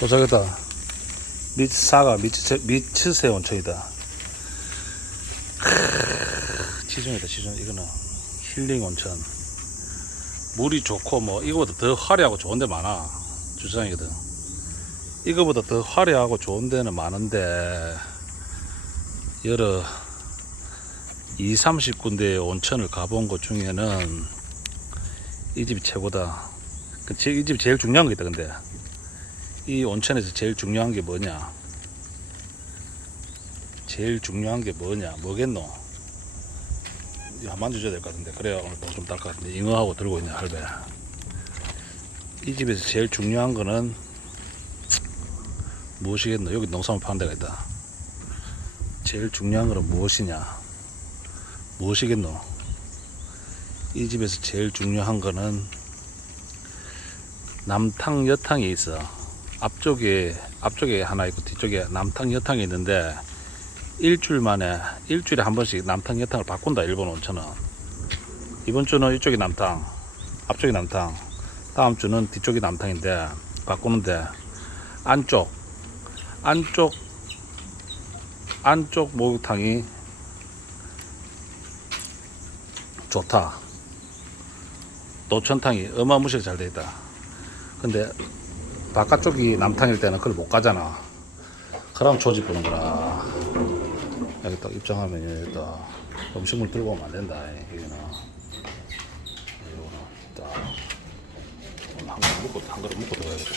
도착했다. 미사가 미치세, 미치세 온천이다. 지중이다, 지중. 이거는 힐링 온천. 물이 좋고, 뭐, 이거보다 더 화려하고 좋은 데 많아. 주차장이거든. 이거보다 더 화려하고 좋은 데는 많은데, 여러 2, 30군데의 온천을 가본 것 중에는 이 집이 최고다. 그 제- 이 집이 제일 중요한 게 있다, 근데. 이 온천에서 제일 중요한 게 뭐냐? 제일 중요한 게 뭐냐? 뭐겠노? 이거 한 만져줘야 될 것 같은데. 그래야 오늘 좀딸 것 같은데. 잉어하고 들고 있냐, 할배. 이 집에서 제일 중요한 거는 무엇이겠노? 여기 농산물 파는 데가 있다. 제일 중요한 거는 무엇이냐? 무엇이겠노? 이 집에서 제일 중요한 거는 남탕 여탕이 있어. 앞쪽에 앞쪽에 하나 있고 뒤쪽에 남탕 여탕이 있는데 일주일 만에 일주일에 한 번씩 남탕 여탕을 바꾼다 일본 온천은. 이번 주는 이쪽이 남탕 앞쪽이 남탕. 다음 주는 뒤쪽이 남탕인데 바꾸는데 안쪽 안쪽 안쪽 목욕탕이 좋다. 노천탕이 어마무시하게 잘돼 있다. 근데 바깥쪽이 남탕일 때는 그걸 못 가잖아. 그럼 조지 보는 거라. 여기 딱 입장하면 여기 딱 음식물 들고 오면 안 된다. 여기는. 이거는 딱. 한 그릇 먹고, 한 그릇 먹고 들어가야겠다.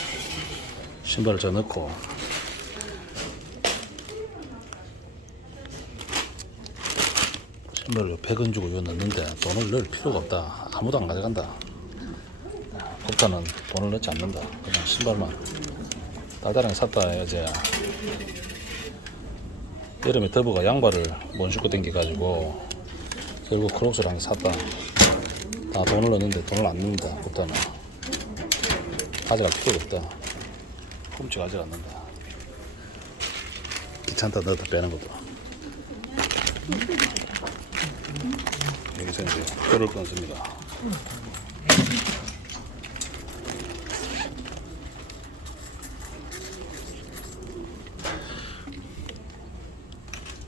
신발을 저 넣고. 신발을 100원 주고 이거 넣는데 돈을 넣을 필요가 없다. 아무도 안 가져간다. 법타는 돈을 넣지 않는다. 그냥 신발만 달달하게 샀다 어제 여름에 더브가 양발을 못 신고 댕겨가지고 결국 크록스를 한개 샀다. 다 돈을 넣는데 돈을 안 넣는다. 법타는 가져갈 필요가 없다. 훔쳐 가지 않는다. 귀찮다 넣었다 빼는 것도. 여기서 이제 뼈를 끊습니다.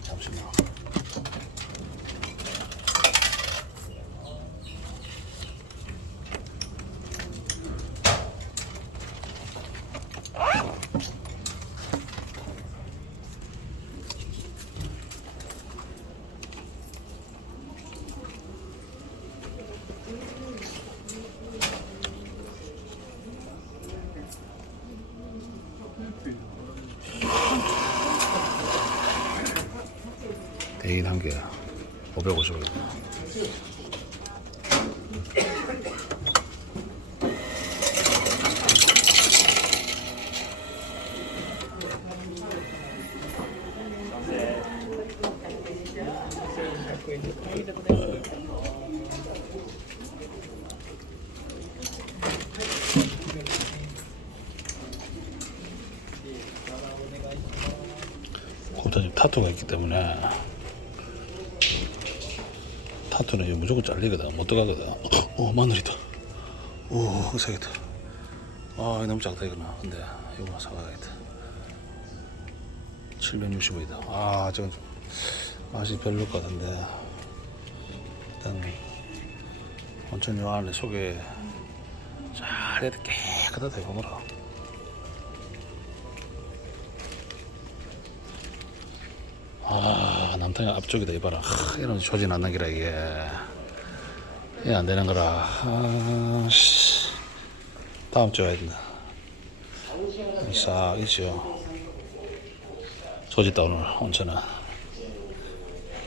잠시만. 대인 한 개, 550원. 곱다집 타투가 있기 때문에 타투는 이제 무조건 잘리거든. 못 들어가거든. 오 마늘이다. 오 사겠다. 아 이거 너무 작다 이거는. 근데 이거 사가야겠다. 760원이다. 아 저건 좀 맛이 별로일 것 같은데. 일단 온천 요 안에 속에 잘 해도 깨끗하다 이거 뭐라 아 남탕이 앞쪽이다 이봐라. 하, 이런 조진 않는 기라 이게. 이게 안 되는 거라. 아, 씨. 다음 주에 와야 된다. 싹 있죠. 조지다 오늘 온천은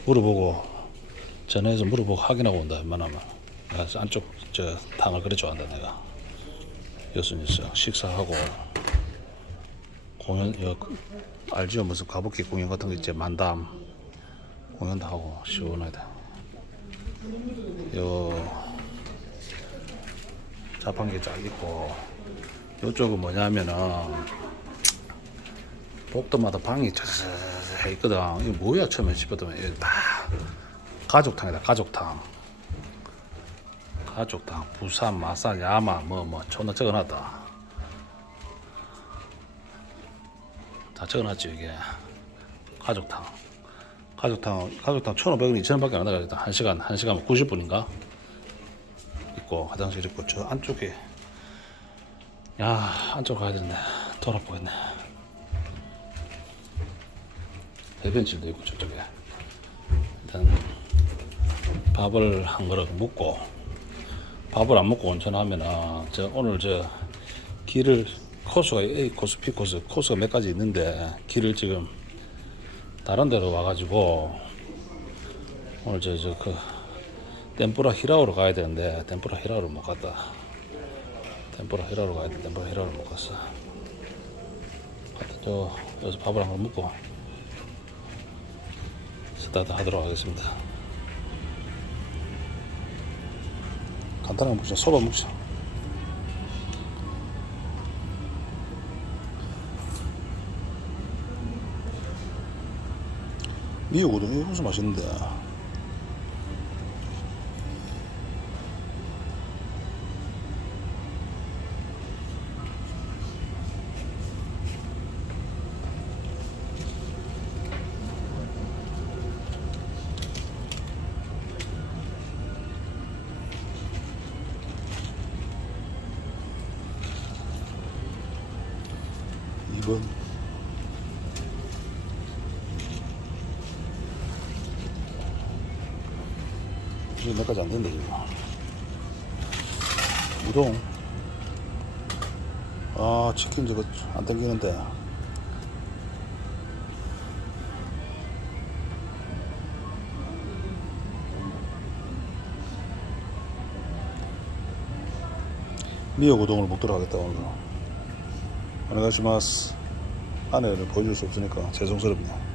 물어보고 전화해서 물어보고 확인하고 온다 웬만하면. 안쪽 저 탕을 그래 좋아한다 내가. 여순이서 식사하고 공연 여 알지요 무슨 가부키 공연 같은 거 있지? 만담. 공연도 하고 시원하다. 요 자판기 쫙 있고 요쪽은 뭐냐면은 복도마다 방이 쫙 있거든. 이거 뭐야 처음에 싶었더니 이거 다 가족탕이다 가족탕. 가족탕 부산 마산 야마 뭐뭐 존나 적어놨다 다 적어놨지 이게. 가족탕. 가족탕 가족탕 1,500원 2,000원밖에 안 나가겠다. 1시간 1시간 90분인가? 있고 화장실 있고 저 안쪽에. 야 안쪽 가야 되는데. 돌아보겠네. 배변실도 있고 저쪽에. 일단 밥을 한 그릇 먹고 밥을 안 먹고 온천하면은 저 오늘 저 길을 코스가 A 코스, B 코스 코스가 몇 가지 있는데 길을 지금 다른 데로 와가지고 오늘 저 저그 템푸라 히라오로 가야 되는데 템푸라 히라오를 못 갔다. 템푸라 히라오로 가야 돼. 템푸라 히라오를 못 갔어. 저 여기서 밥을 한걸 먹고 스타트 하도록 하겠습니다. 간단하게 먹자. 소바 먹자. 미국 우동 이거 무슨 맛있는데. 이번 이게 몇 가지 안 된다 지금. 우동. 아 치킨 저거 안 땡기는데. 미역 우동을 먹도록 하겠다 오늘. 안녕하시마스 안에를 보여줄 수 없으니까 죄송스럽네요